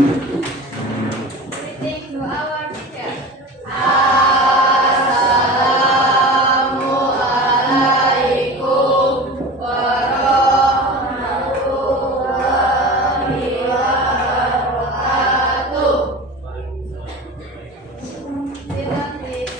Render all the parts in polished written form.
Greeting to our teacher. Assalamualaikum warahmatullahi wabarakatuh. Silakan, please.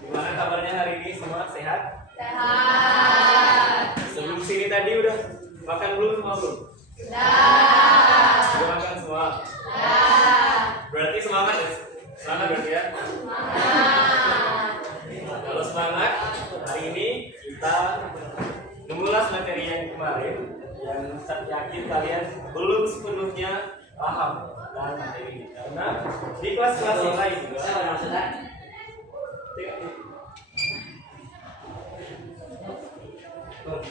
Gimana kabarnya hari ini semua? Sehat? Sehat. Sebelum sini tadi udah makan belum semua belum? Dah. Udah makan semua? Dah. Berarti semangat ya? Semangat berarti ya? Semangat. Kalau semangat, hari ini kita mengulas materi yang kemarin yang saya yakin kalian belum sepenuhnya paham dan materi ini. Karena di kelas-kelas yang lain juga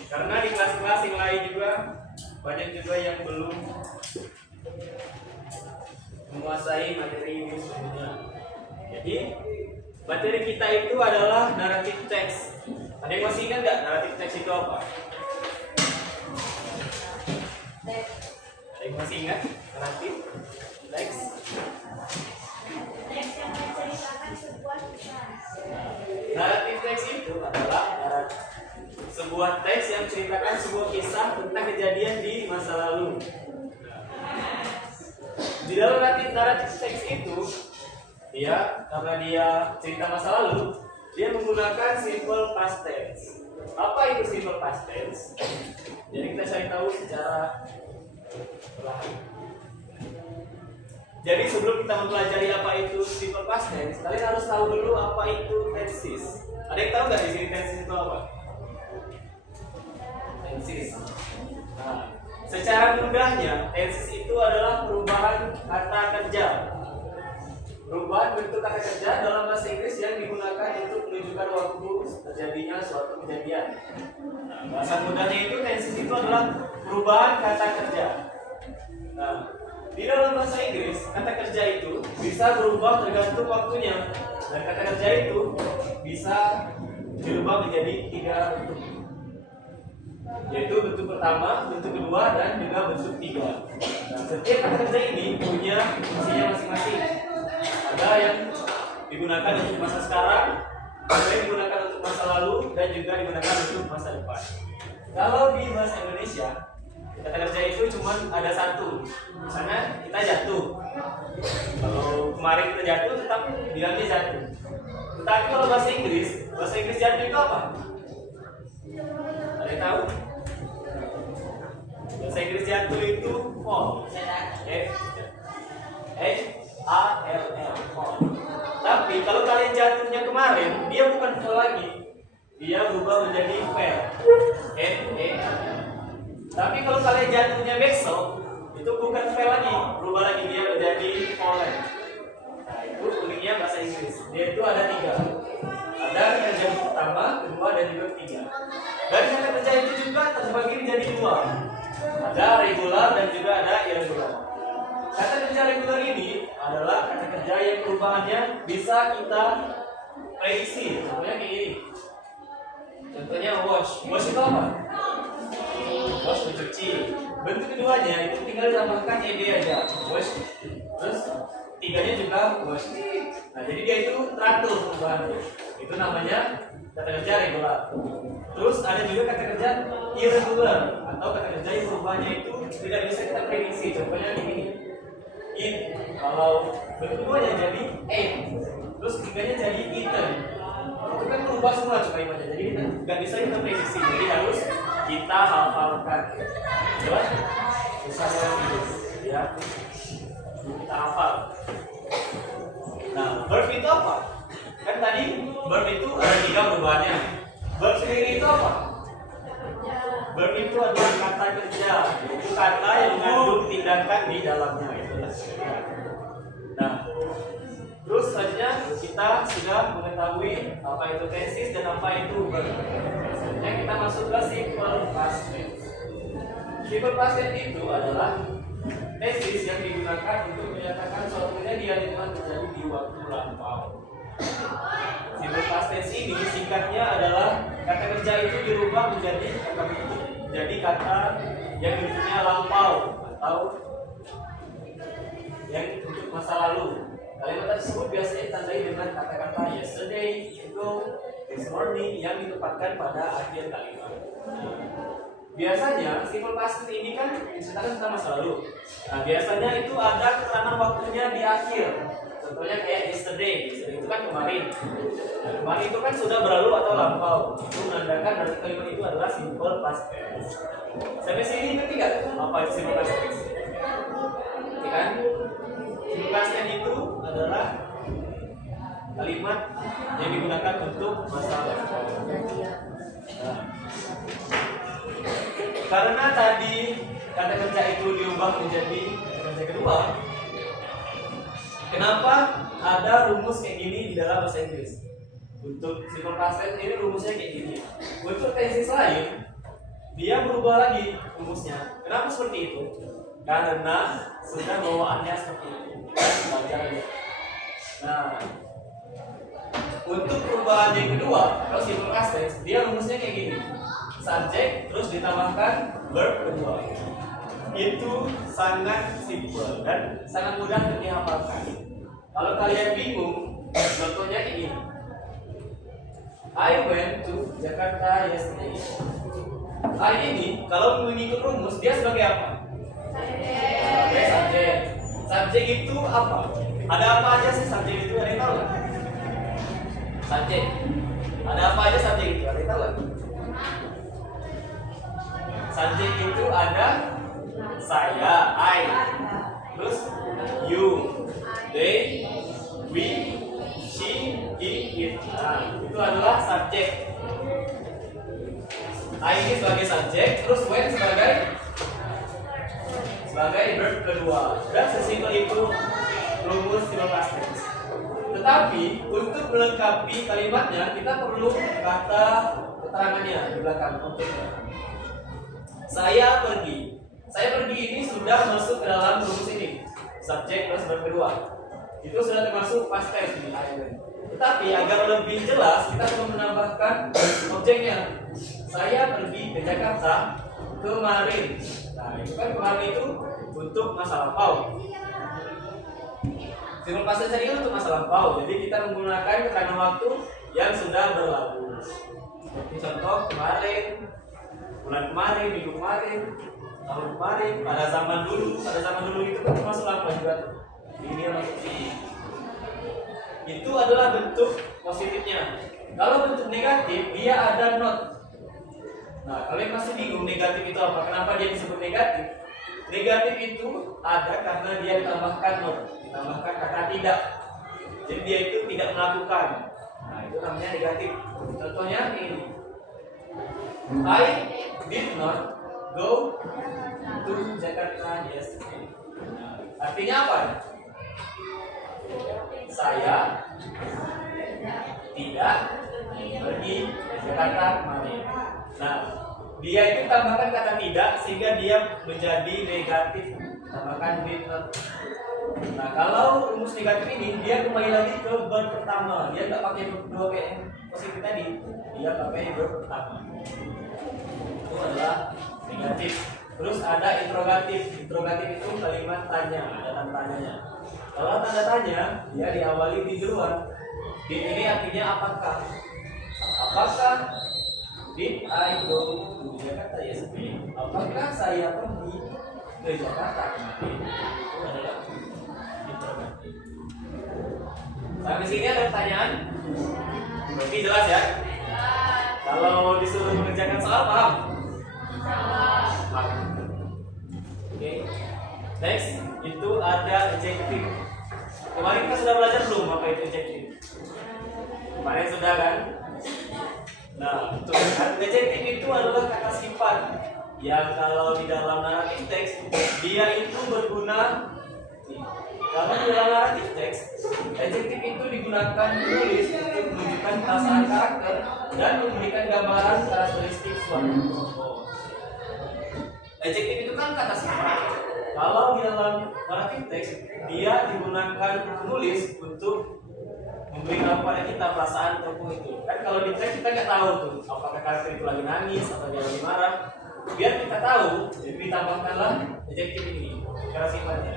karena di kelas-kelas yang lain juga banyak juga yang belum menguasai materi ini sepenuhnya. Jadi materi kita itu adalah naratif teks. Ada yang masih ingat nggak naratif teks itu apa? Ada yang masih ingat naratif teks? Teks yang menceritakan sebuah kisah. Naratif teks itu adalah sebuah teks yang menceritakan sebuah kisah tentang kejadian di masa lalu. Di dalam naratif teks itu, karena dia cerita masa lalu, dia menggunakan simple past tense. Apa itu simple past tense? Jadi kita cari tahu secara perlahan. Jadi sebelum kita mempelajari apa itu simple past tense, kalian harus tahu dulu apa itu tenses. Ada yang tahu nggak di sini tenses itu apa? Tenses. Nah, secara mudahnya tenses itu adalah perubahan kata kerja. Perubahan bentuk kata kerja dalam bahasa Inggris yang digunakan untuk menunjukkan waktu terjadinya suatu kejadian. Nah, bahasa mudahnya itu tenses itu adalah perubahan kata kerja. Nah, di dalam bahasa Inggris kata kerja itu bisa berubah tergantung waktunya, dan kata kerja itu bisa dirubah menjadi 3 bentuk, yaitu bentuk pertama, bentuk kedua, dan juga bentuk 3. Nah, setiap kata kerja ini punya fungsinya masing-masing. Ada yang digunakan untuk masa sekarang, ada yang digunakan untuk masa lalu, dan juga digunakan untuk masa depan. Kalau di bahasa Indonesia, kata kerja itu cuma ada satu. Misalnya kita jatuh. Kalau kemarin kita jatuh, tetap bilangnya jatuh. Tetapi kalau bahasa Inggris jatuh itu apa? Ada yang tahu? Bahasa Inggris jatuh itu fall. F-A-L-L, fall. Tapi kalau kalian jatuhnya kemarin, dia bukan fall lagi. Dia berubah menjadi fail. F-A-L-L. Tapi kalau kalian jatuhnya besok, itu bukan fail lagi, berubah lagi, dia menjadi fallen. Nah, itu uniknya bahasa Inggris. Dia itu ada 3. Ada kata kerja pertama, kedua, dan juga 3. Dan kata kerja itu juga terbagi menjadi 2. Ada regular dan juga ada irregular. Kata kerja regular ini adalah kata kerja yang perubahannya bisa kita prediksi. Contohnya kayak gini. Contohnya wash. Wash itu apa? Wash mencuci. Bentuk keduanya itu tinggal ditambahkan ed aja. Wash. Terus 3-nya juga wash. Nah, jadi dia itu teratur perubahannya. Itu namanya kata kerja regular. Terus ada juga kata kerja irregular atau kata kerja yang perubahannya itu tidak bisa kita prediksi. Contohnya ini. It. Kalau bentuk keduanya jadi ate. Terus 3-nya jadi eaten. Itu kan berubah semua tuh kalimatnya. Jadi nggak bisa kita prediksi. Jadi harus kita hafalkan. Jelas? Misalnya ya, kita hafal. Nah, verb itu apa? Kan tadi verb itu ada 3 perubahannya. Verb sendiri itu apa? Verb itu adalah kata kerja, yaitu kata yang mengandung tindakan di dalamnya. Nah, terus selanjutnya kita sudah mengetahui apa itu tenses dan apa itu verb. Selanjutnya kita masuk ke simple past tense. Simple past tense itu adalah tesis yang digunakan untuk menyatakan suatu kejadian telah terjadi di waktu lampau. Simple past tense ini singkatnya adalah kata kerja itu dirubah menjadi kata bentuk, jadi kata yang bentuknya lampau atau yang untuk masa lalu. Kalimat tersebut biasanya ditandai dengan kata-kata yesterday, ago, this morning yang ditempatkan pada akhir kalimat. Biasanya simple past tense ini kan menceritakan tentang masa lalu. Nah, biasanya itu ada keterangan waktunya di akhir. Contohnya kayak yesterday itu kan kemarin. Nah, kemarin itu kan sudah berlalu atau lampau. Itu menandakan dari kalimat itu adalah simple past tense. Sampai sini ngerti nggak apa itu simple past tense? Ngerti kan? Simple past tense itu adalah kalimat yang digunakan untuk masa lampau. Nah, karena tadi kata kerja itu diubah menjadi kata kerja kedua, kenapa ada rumus kayak gini di dalam bahasa Inggris? Untuk simple past tense ini rumusnya kayak gini. Untuk tenses lain, dia berubah lagi rumusnya. Kenapa seperti itu? Karena sudah bawaannya seperti itu. Nah, untuk perubahan yang kedua, kalau simple past tense, dia rumusnya kayak gini. Subjek terus ditambahkan verb kedua. Itu sangat simple dan sangat mudah untuk dihafalkan. Kalau kalian bingung, contohnya ini. I went to Jakarta yesterday. I ini kalau mengikut rumus dia sebagai apa? Sebagai subjek. Subjek itu apa? Ada apa aja sih subjek itu? Ada yang tahu nggak? Subjek. Ada apa aja subjek itu? Ada yang tahu nggak? Subjek itu ada saya, I, terus you, they, we, she, he, it. Nah, itu adalah subjek. I ini sebagai subjek, terus when sebagai verb kedua. Dan sesimpel itu rumus simple past tense. Tetapi untuk melengkapi kalimatnya kita perlu kata keterangannya di belakang konteksnya. Saya pergi. Saya pergi ini sudah masuk ke dalam rumus ini. Subjek plus verb kedua. Itu sudah termasuk past tense ini. Tetapi agar lebih jelas kita perlu menambahkan objeknya. Saya pergi ke Jakarta kemarin. Nah, itu kan kemarin itu untuk masa lampau. Simple past tense ini untuk masa lampau. Jadi kita menggunakan keterangan waktu yang sudah berlalu. Seperti contoh kemarin, bulan kemarin, minggu kemarin, tahun kemarin, pada zaman dulu itu kan termasuk lampau juga tuh. Ini yang masuk sini. Itu adalah bentuk positifnya. Kalau bentuk negatif, dia ada not. Nah, kalian masih bingung negatif itu apa? Kenapa dia disebut negatif? Negatif itu ada karena dia ditambahkan not, ditambahkan kata tidak. Jadi dia itu tidak melakukan. Nah, itu namanya negatif. Contohnya ini. I did not go to Jakarta yesterday. Nah, artinya apa? Saya tidak pergi ke Jakarta kemarin. Nah, dia itu tambahkan kata tidak sehingga dia menjadi negatif. Tambahkan did not. Nah, kalau rumus negatif ini dia kembali lagi ke verb pertama. Dia nggak pakai verb kedua kayak yang positif tadi. Dia pakai verb pertama. Itu adalah negatif. Terus ada interrogatif. Interrogatif itu kalimat tanya, ada tanda tanyanya. Kalau tanda tanya, dia diawali di duluan. Did ini artinya apakah? Apakah did I go to Jakarta yesterday? Apakah saya pergi ke Jakarta kemarin? Itu adalah interrogatif. Sampai sini ada pertanyaan? Berarti jelas ya? Kalau disuruh mengerjakan soal paham? Paham. Oke. Next, itu ada adjective. Kemarin kita sudah belajar belum apa itu adjective? Kemarin sudah kan? Nah, untuk adjective itu adalah kata sifat yang kalau di dalam naratif teks dia itu berguna. Kalau di dalam naratif teks, adjective itu digunakan menulis untuk menunjukkan perasaan karakter dan memberikan gambaran karakteristik suatu kelompok. Adjective itu kan kata sifat. Kalau di dalam narrative text dia digunakan penulis untuk memberikan kepada kita perasaan tokoh itu. Kan kalau di teks kita nggak tahu tuh apakah karakter itu lagi nangis atau dia lagi marah. Biar kita tahu, jadi ditambahkanlah adjektif ini cara sifatnya.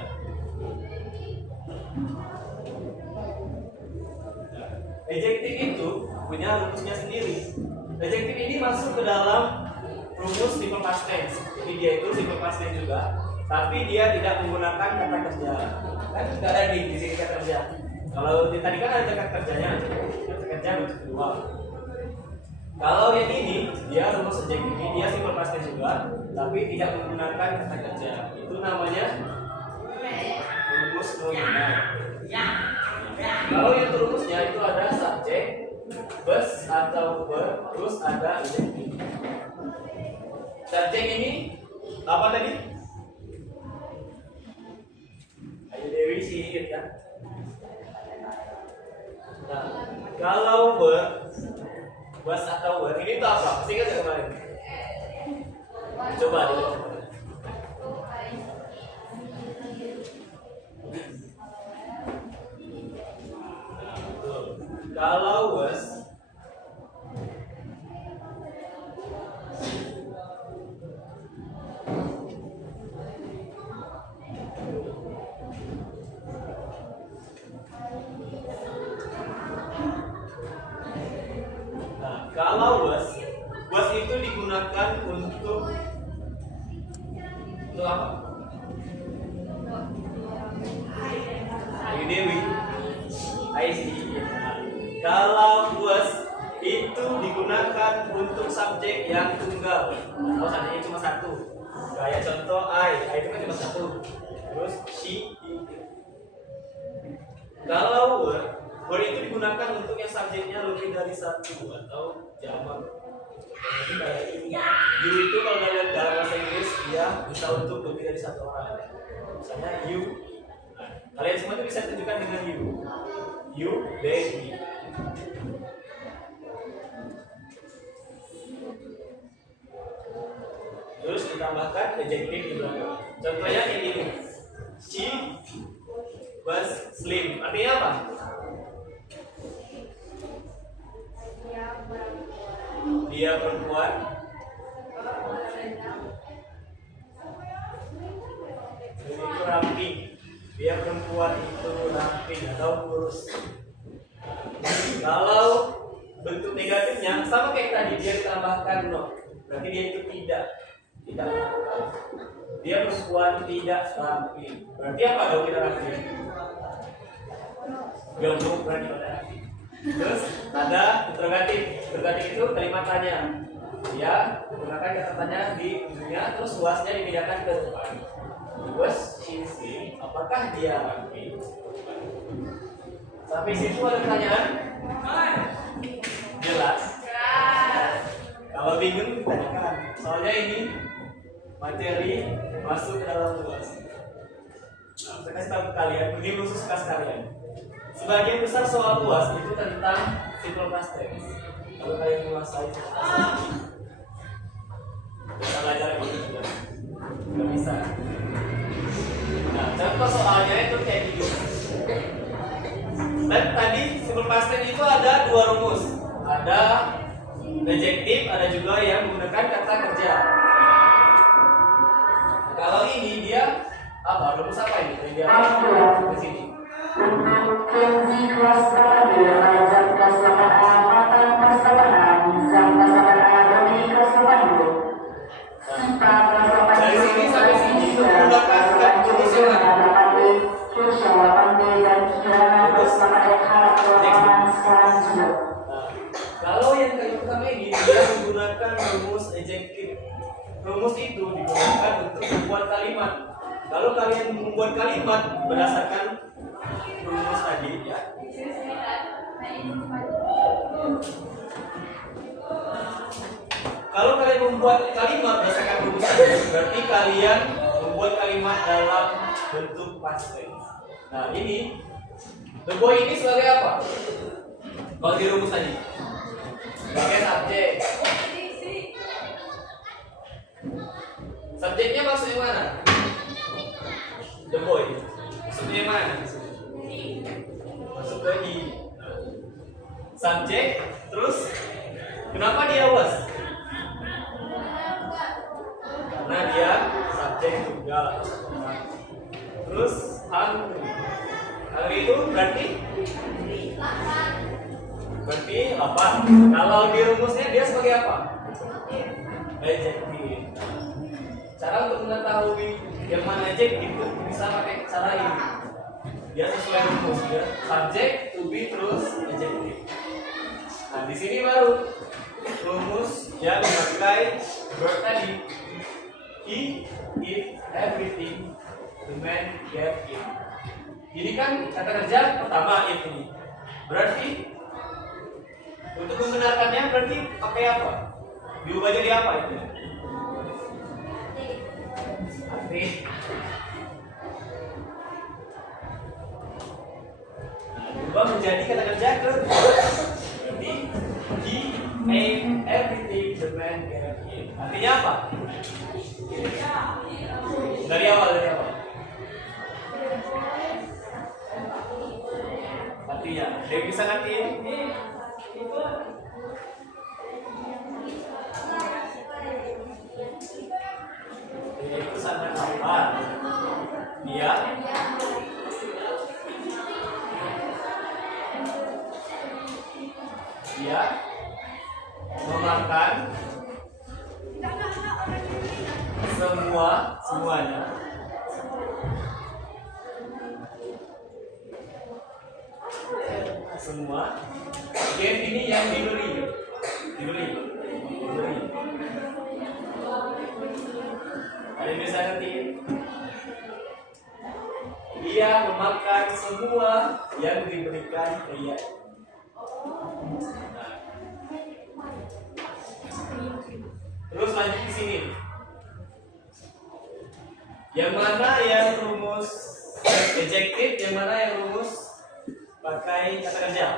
Adjektif itu punya rumusnya sendiri. Adjektif ini masuk ke dalam rumus simple past tense. Jadi dia itu simple past tense juga, tapi dia tidak menggunakan kata kerja. Kan tidak ada di sini kata kerja. Kalau tadi kan ada kata kerjanya, kata kerja bentuk kedua. Kalau yang ini dia rumus adjektif ini dia simple past tense juga, tapi tidak menggunakan kata kerja. Itu namanya rumus nominal. Kalau yang rumusnya itu ada subjek, bus atau verb, terus ada adjektif. Subjek ini apa tadi? Ayo Dewi sihir kan? Nah, kalau verb, bus atau verb ini tuh apa? Pasti kan kemarin. Coba dulu. Kalau was itu digunakan untuk apa? Ayu Dewi. Kalau was itu digunakan untuk subjek yang tunggal atau subjeknya cuma satu. Kayak contoh I itu kan cuma satu. Terus she, it. Kalau were itu digunakan untuk yang subjeknya lebih dari satu atau jamak. Jadi kayak you itu kalau dalam bahasa Inggris dia bisa untuk lebih dari satu orang. Misalnya you. Kalian semua itu bisa tunjukkan dengan you, they, we. Terus ditambahkan adjektif di belakang. Contohnya ini, she was slim. Artinya apa? Dia perempuan. Itu rapi. Dia perempuan itu rapi atau kurus. Kalau bentuk negatifnya sama kayak tadi dia ditambahkan no, berarti dia itu tidak. Dia perempuan tidak rapi. Berarti apa dong tidak rapi? Jomblo berarti rapi. Terus ada interrogatif. Interrogatif itu kalimat tanya. Dia menggunakan kata tanya di ujungnya, terus luasnya dipindahkan ke depan. Was she slim? Apakah dia rapi? Sampai situ ada pertanyaan? Jelas? Kalau bingung tanyakan. Soalnya ini materi masuk ke dalam UAS. Saya kasih tahu ke kalian, ini khusus kelas kalian. Sebagian besar soal UAS itu tentang simple past tense. Kalau kalian menguasai simple past tense, bisa belajar ini juga. Nggak bisa. Nah, contoh soalnya itu kayak gitu. Dan tadi simple past tense itu ada dua rumus. Ada adjektif, ada juga yang menggunakan kata kerja. Kalau ini dia apa? Rumus apa ini? Dia di sini. Kenzi kelas terakhir belajar kelas 8A mata persamaan sama Adoni kelas 8 Sita kelas 8 dari sini sampai sini menggunakan rumus yang mana? 8B, Kirsha 8B dan Kiana kelas 8H kelas sekarang juga. Kalau yang kali pertama ini dia menggunakan rumus adjektif. Rumus itu digunakan untuk membuat kalimat. Kalau kalian membuat kalimat berdasarkan rumus tadi ya. Kalau kalian membuat kalimat berdasarkan rumus tadi, berarti kalian membuat kalimat dalam bentuk past tense. Nah, ini the boy ini sebagai apa? Kalau di rumus tadi sebagai subjek. Subjeknya maksudnya mana? tunggal atau satu orang. Terus hungry. Hungry itu berarti lapar. Kalau di rumusnya dia sebagai apa? Adjective. Cara untuk mengetahui yang mana adjective itu bisa pakai cara ini. Dia sesuai rumus ya. Subject, to be, terus adjective. Nah di sini baru rumus yang memakai verb tadi. He eat everything the man gave him. Ini kan kata kerja pertama ini. Berarti untuk membenarkannya berarti pakai apa? Diubah jadi apa itu? Arti. Nah, diubah menjadi kata kerja kedua. Berarti he ate everything the man gave him. Artinya apa? Dari awal. Artinya, dia bisa ngertiin. Dia itu sangat lapar. Dia memakan semuanya. Semua game ini yang dibeli. Ada yang bisa ngerti? Dia memakan semua yang diberikan pria. Nah. Terus lanjut di sini. Yang mana yang rumus adjective, yang mana yang rumus pakai kata kerja?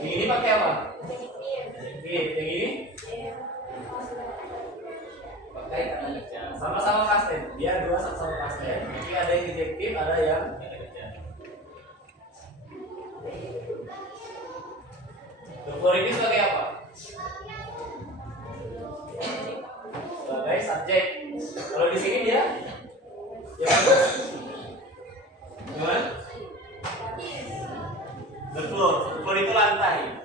Yang ini pakai apa? Adjective. Yang ini pakai kata kerja. Sama-sama past tense. Dia dua sama-sama past tense. Jadi ada yang adjective, ada yang kata kerja. The floor ini sebagai apa? Sebagai subjek. Kalau di sini dia gimana? The floor itu lantai.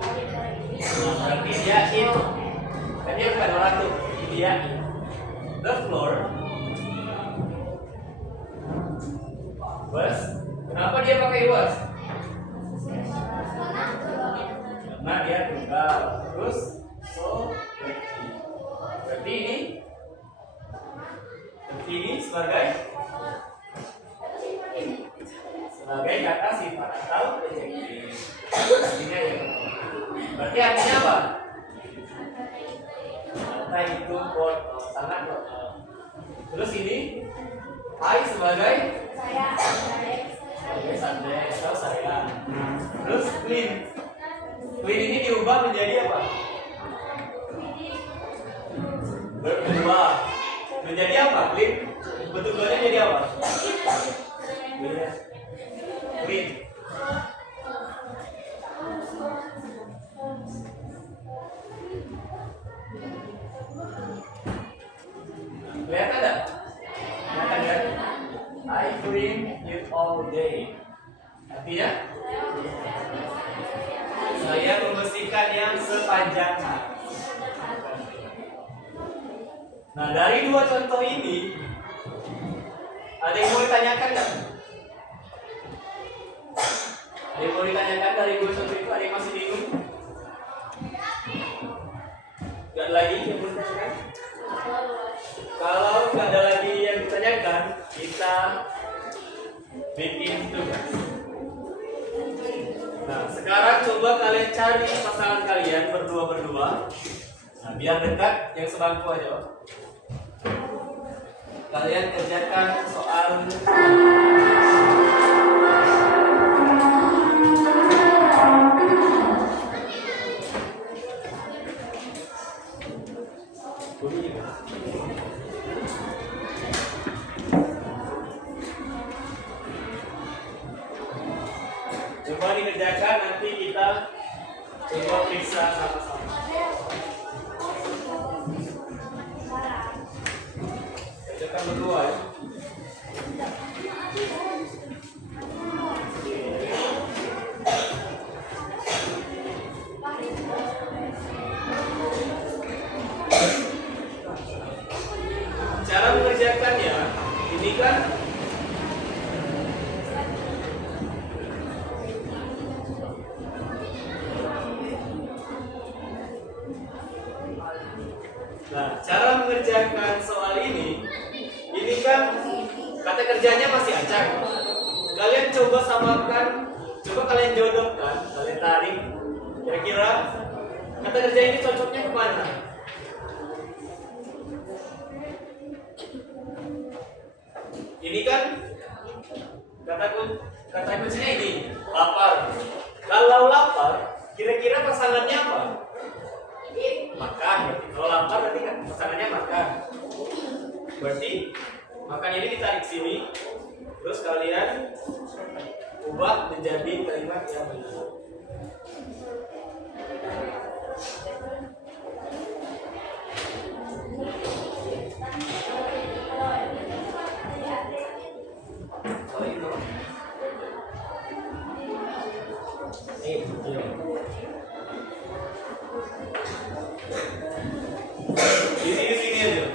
Nah, berarti dia it. Kan dia bukan orang tuh. Dia the floor was. Kenapa dia pakai was? Karena dia tunggal. Terus so berarti ini sebagai kata sifat atau adjektif. Artinya ya. Berarti artinya apa? Kata itu sangat. Terus ini I sebagai subjek atau saya. Terus clean ini diubah menjadi apa? Berubah menjadi apa? Clean bentuknya jadi apa? Clean. Kelihatan enggak? Kelihatan kan? I clean it all day. Artinya saya membersihkan yang sepanjang hari. Nah, dari dua contoh ini ada yang mau ditanyakan nggak? Ada yang mau ditanyakan dari dua contoh itu? Ada yang masih bingung? Nggak lagi yang mau ditanyakan? Kalau nggak ada lagi yang ditanyakan, kita bikin tugas. Nah, sekarang coba kalian cari pasangan kalian berdua. Nah, biar dekat, yang sebangku aja. Kalian kerjakan soal coba dikerjakan, nanti kita coba periksa sama-sama. Kerjakan berdua ya. Cara mengerjakannya, ini kan nah, cara mengerjakan soal ini kan kata kerjanya masih acak. Kalian coba samakan, coba kalian jodohkan, kalian tarik. Kira-kira kata kerja ini cocoknya kemana? Ini kan kata kuncinya ini, lapar. Kalau lapar, kira-kira pasangannya apa? Makan. Kalau lapar berarti kan pasangannya makan. Berarti makan ini ditarik sini, terus kalian ubah menjadi kalimat yang benar. Di sini aja.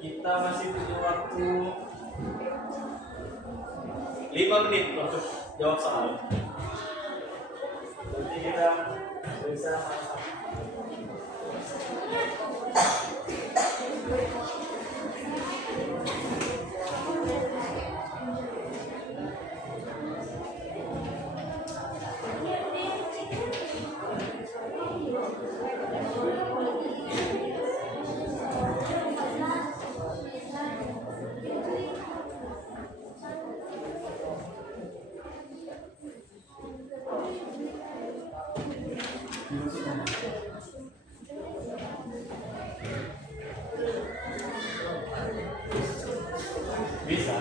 Kita masih punya waktu 5 menit untuk jawab soal. Jadi kita bisa bisa.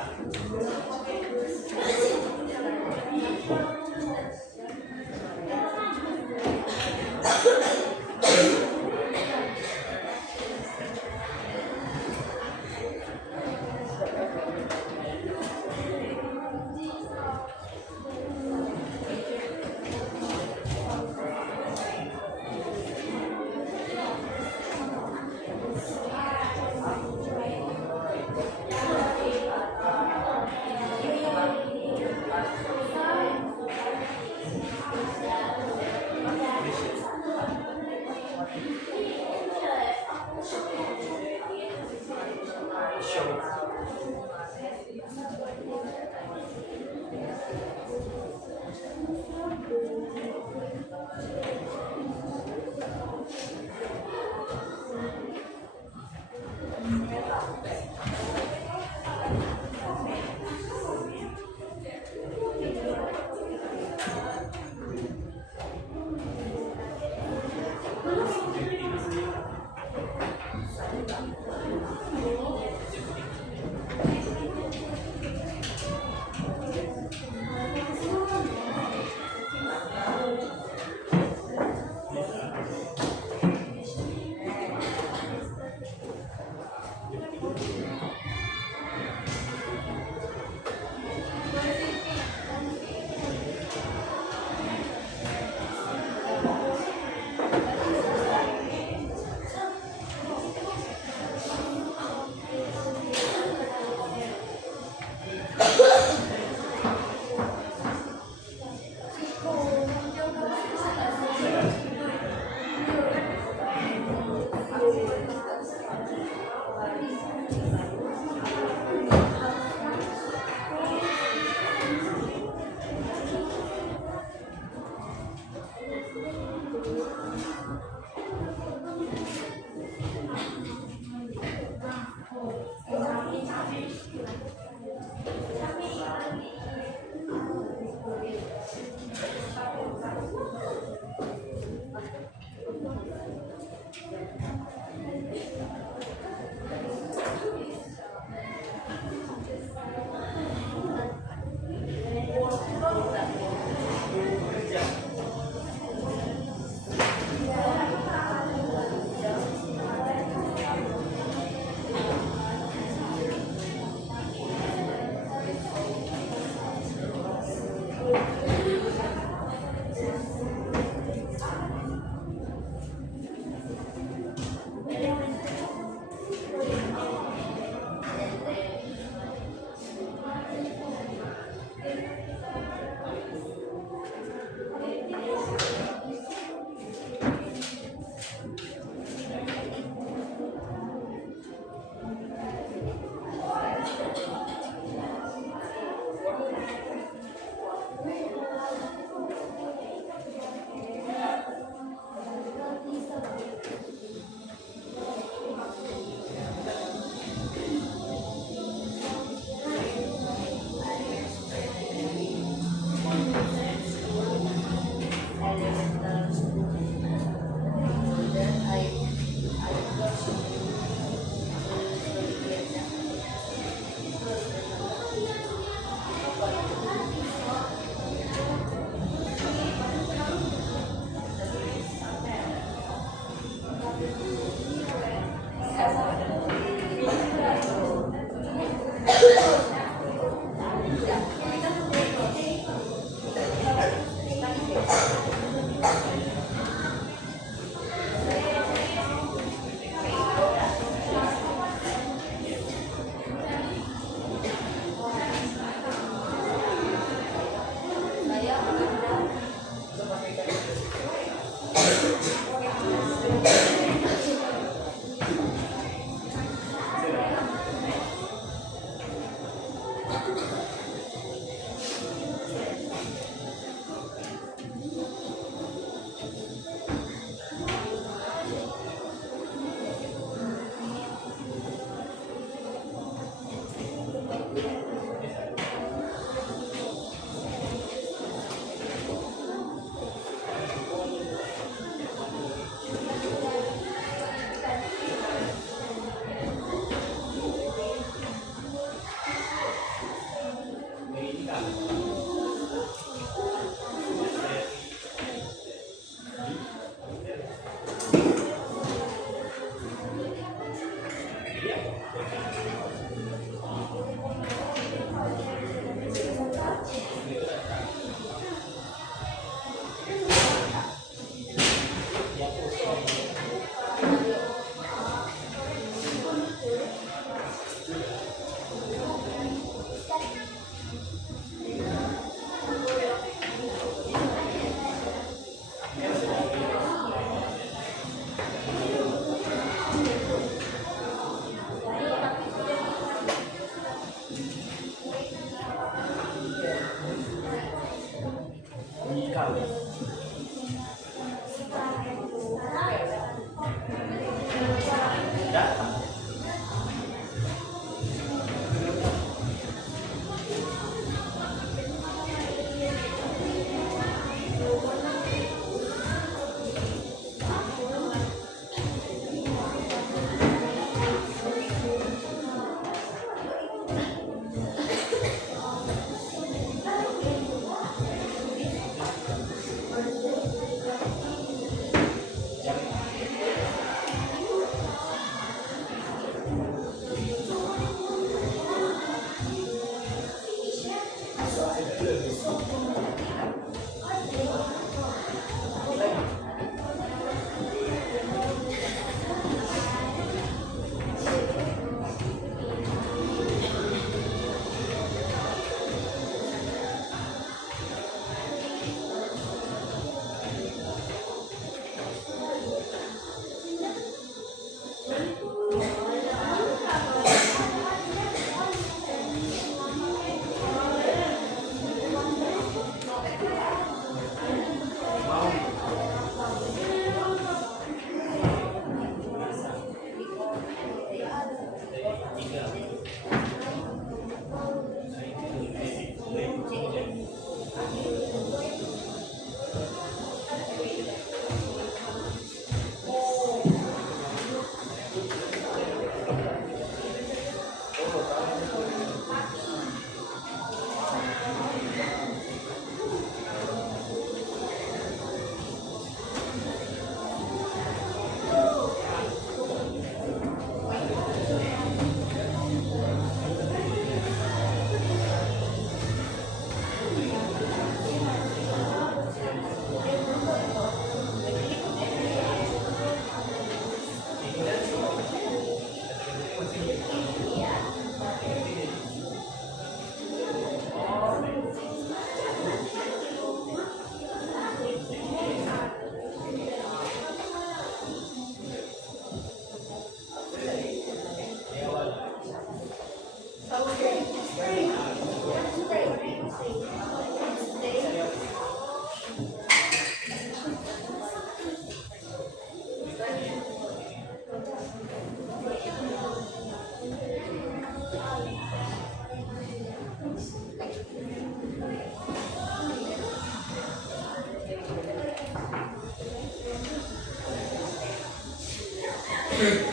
Kunci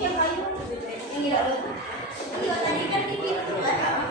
yang kayu yang tidak boleh. Iya tadi kan di pintu kan.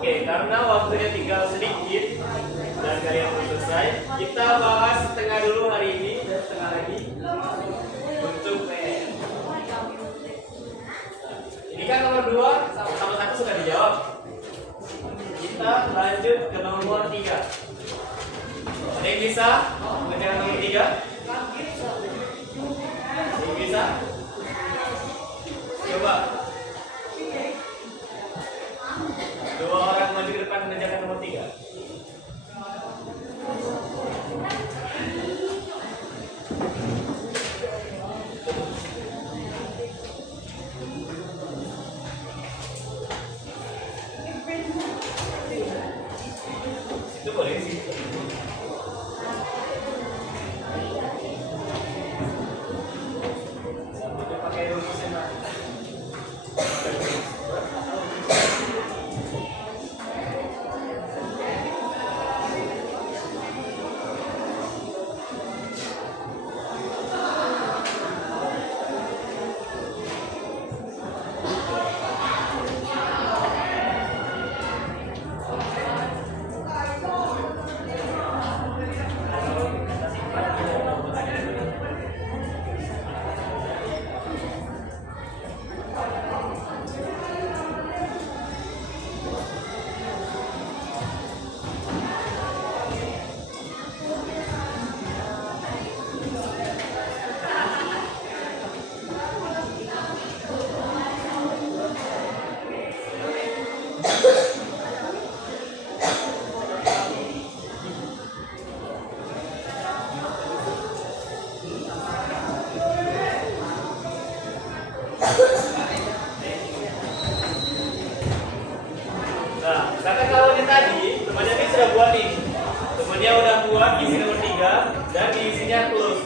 Oke, karena waktunya tinggal sedikit dan kalian belum selesai, kita bahas setengah dulu hari ini dan setengah lagi untuk PR. Ini kan nomor 2 sama 1 sudah dijawab. Kita lanjut ke nomor 3. Ada yang bisa mengerjakan nomor 3? Yang bisa?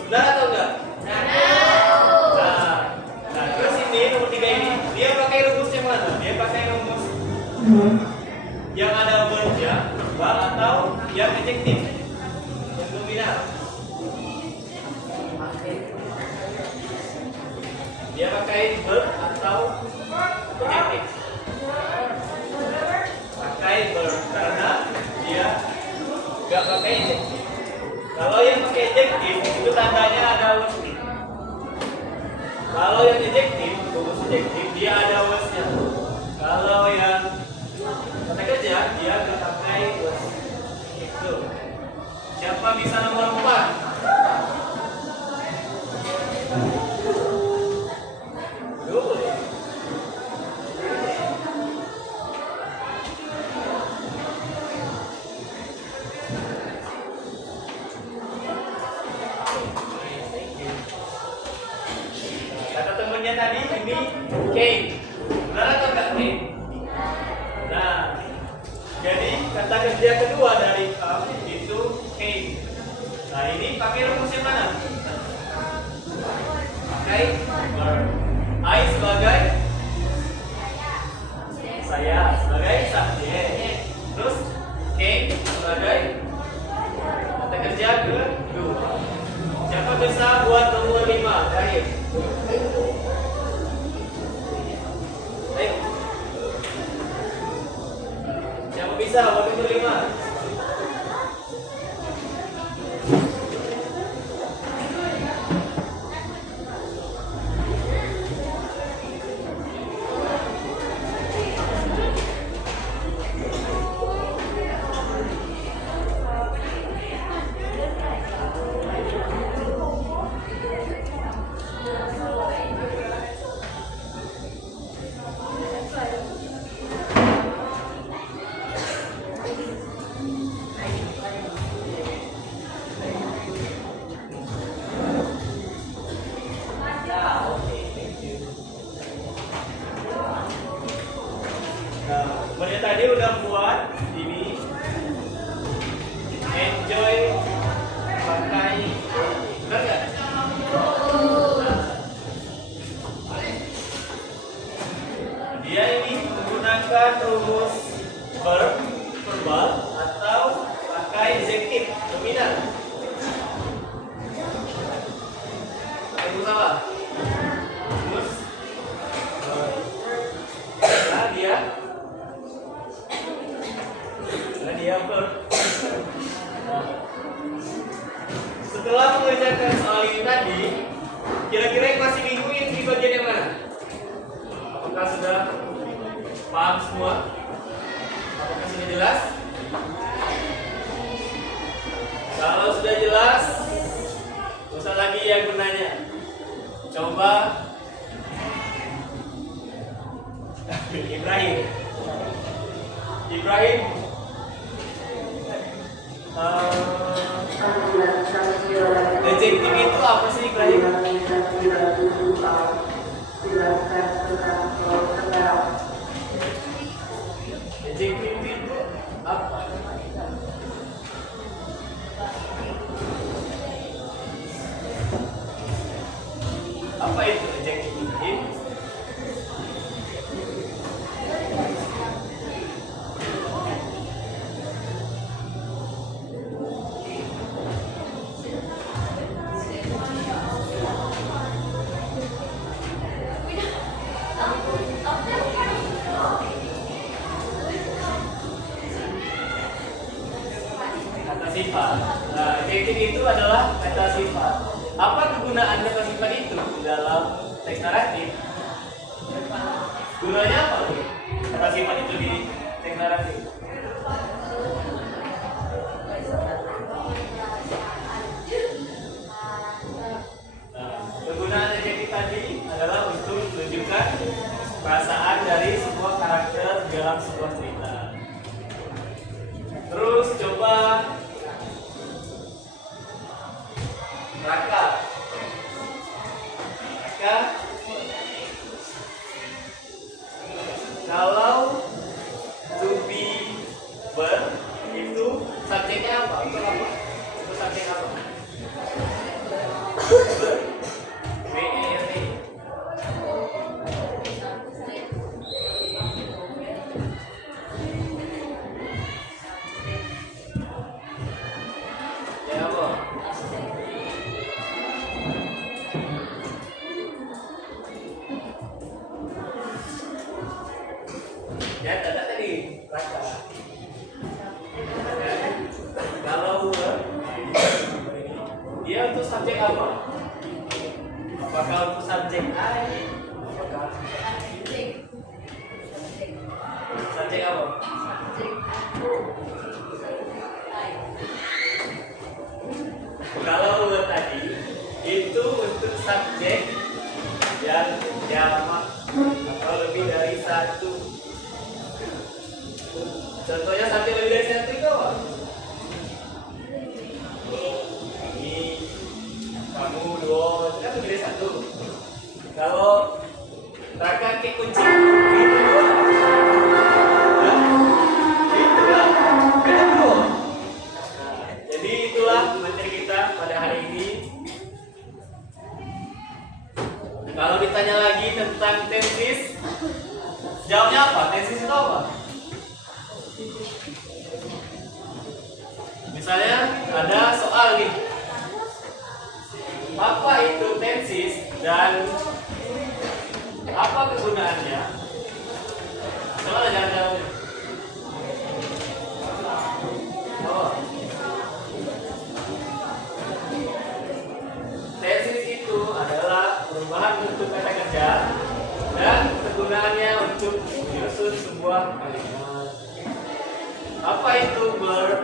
Benar atau enggak? Nah, terus ini nomor 3 ini dia pakai rumus yang mana? Dia pakai rumus yang ada verbnya, atau yang adjektif, yang dominan. Dia pakai verb atau adjektif. Pakai verb karena dia nggak pakai adjektif. Kalau yang pakai adjektif itu tandanya ada was-nya. Kalau yang adjektif, rumus adjektif dia ada was-nya. Kalau yang kata kerja dia nggak pakai was. Itu. Siapa bisa nomor 4? Kata temennya tadi ini came. Benar atau enggak came? Nah, jadi kata kerja kedua dari come itu came. Nah, ini pakai rumus yang mana? Pakai verb. I sebagai saya sebagai subjek. Terus came sebagai kata kerja kedua. Siapa bisa buat nomor 5? Terakhir. Ayo. Siapa bisa buat nomor 5? Sebenarnya tadi udah buat ini enjoy pakai benar nggak? Dia ini menggunakan rumus verbal atau pakai adjektif dominan. Rumus apa? Rumus dia verb. Setelah mengerjakan soal ini tadi, kira-kira yang masih bingung yang di bagian yang mana? Apakah sudah paham semua? Apakah sudah jelas? Kalau sudah jelas, tidak usah lagi yang bertanya. Coba Ibrahim adjektif itu apa sih Ibrahim? Adjektif itu apa? Apa itu adjektif? Sifat. Nah, adjektif itu adalah kata sifat. Apa kegunaan kata sifat itu dalam teks naratif? Gunanya apa tuh? Kata sifat itu di teks naratif. Nah, kegunaan adjektif tadi adalah untuk menunjukkan perasaan dari sebuah karakter dalam sebuah cerita. Terus coba Raka. Kalau to be verb itu subjeknya apa? Itu apa? Itu subjek apa? BERE. Ya apa? Ya ada tadi baca. Kalau dia untuk subjek apa? Apakah untuk subjek A? Apakah subjek apa? Kalau tadi itu untuk subjek yang jamak atau lebih dari satu. Contohnya sampai lebih dari satu itu apa? Ini kamu dua, itu kan lebih dari satu. Kalau Raka ke kucing itu dua, itu lah, kan dua. Nah, jadi itulah materi kita pada hari ini. Kalau ditanya lagi tentang tensis, jawabnya apa? Tensis itu apa? Misalnya ada soal nih, apa itu tensis dan apa kegunaannya? Coba jangan jawab. Oh. Tensis itu adalah perubahan bentuk kata kerja dan kegunaannya untuk menyusun sebuah kalimat. Apa itu verb?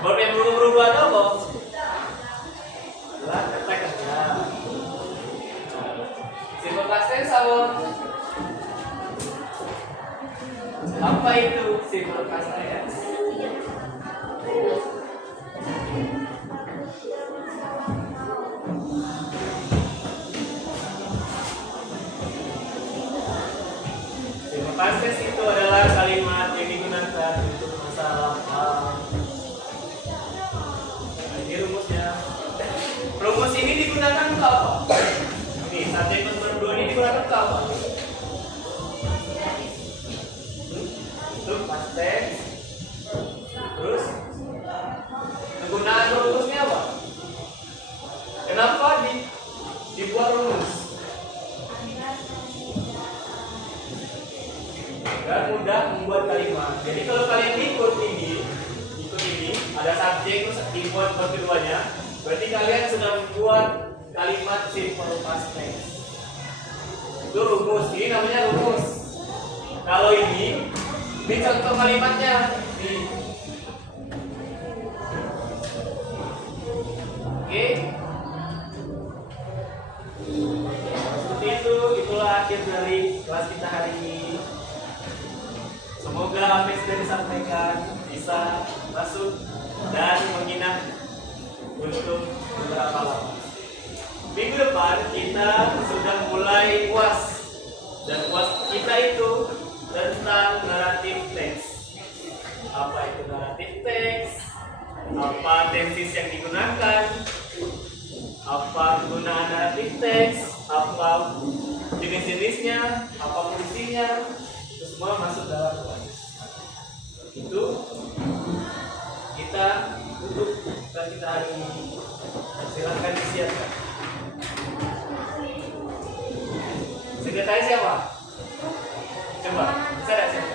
Verb yang belum berubah atau apa? Adalah kata kerja. Simple past tense apa? Apa itu simple past tense? Simple past tense itu adalah kalimat yang digunakan untuk masa lampau. Ini rumusnya. Rumus ini digunakan untuk apa? Ini subjek verb 2 ini digunakan untuk apa? Untuk past tense. Terus kegunaan rumusnya apa? Kenapa dibuat rumus? Dan mudah membuat kalimat. Jadi kalau kalian ikut ini, ada subjek terus dibuat verb keduanya, berarti kalian sudah membuat kalimat simple past tense. Itu rumus. Ini namanya rumus. Kalau ini contoh kalimatnya. Oke. Seperti itu, itulah akhir dari kelas kita hari ini. Semoga apa yang sudah disampaikan bisa masuk dan mengingat untuk beberapa lama. Minggu depan kita sudah mulai UAS, dan UAS kita itu tentang naratif teks. Apa itu naratif teks? Apa tensis yang digunakan? Apa kegunaan naratif teks? Apa jenis-jenisnya? Apa fungsinya? Itu semua masuk dalam UAS. Itu kita tutup kita hari ini. Silahkan disiapkan. Sekretaris siapa? Coba, saya siapa?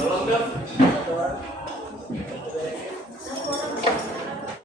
Tolong dong.